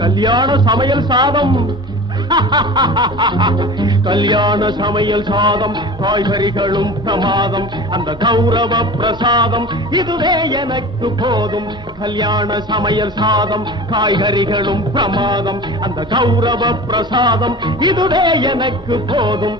கல்யாண சமையல் சாதம். கல்யாண சமையல் சாதம், காய்கறிகளும் பிரமாதம், அந்த கௌரவ பிரசாதம் இதுவே எனக்கு போதும். கல்யாண சமையல் சாதம், காய்கறிகளும் பிரமாதம், அந்த கௌரவ பிரசாதம் இதுவே எனக்கு போதும்.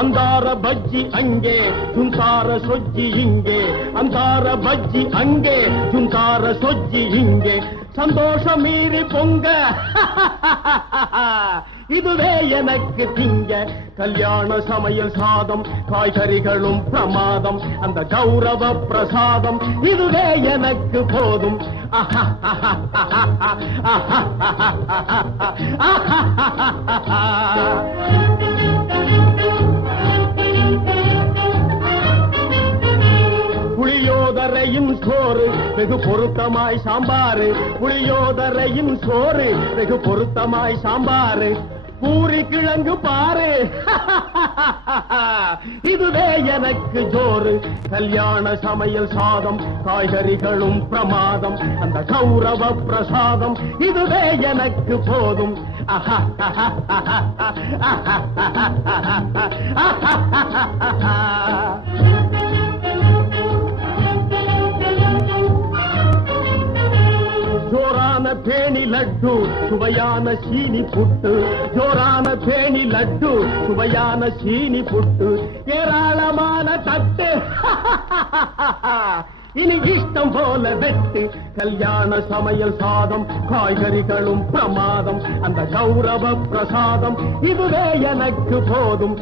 அந்தார பஜ்ஜி அங்கே, துந்தார சொஜ்ஜி இங்கே. அந்தார பஜ்ஜி அங்கே, துந்தார சொஜ்ஜி இங்கே. சந்தோஷம் மீறி பொங்க இதுவே எனக்கு திங்க. கல்யாண சமையல் சாதம், காய்கறிகளும் பிரமாதம், அந்த கௌரவ பிரசாதம் இதுவே எனக்கு போதும். புளியோதரையும் சோறு வெகு பொருத்தமாய் சாம்பாரு. புளியோதரையும் சோறு வெகு பொருத்தமாய் சாம்பாரு. பூரி கிழங்கு பாரு இதுவே எனக்கு ஜோறு. கல்யாண சமையல் சாதம், காய்கறிகளும் பிரமாதம், அந்த கௌரவ பிரசாதம் இதுவே எனக்கு போதும். ஜோரான பேணி லட்டு, சுவையான சீனி புட்டு. ஜோரான பேணி லட்டு, சுவையான சீனி புட்டு. ஏராளமான தட்டு இனி இஷ்டம் போல வெட்டு. கல்யாண சமையல் சாதம், காய்கறிகளும் பிரமாதம், அந்த கௌரவ பிரசாதம் இதுவே எனக்கு போதும்.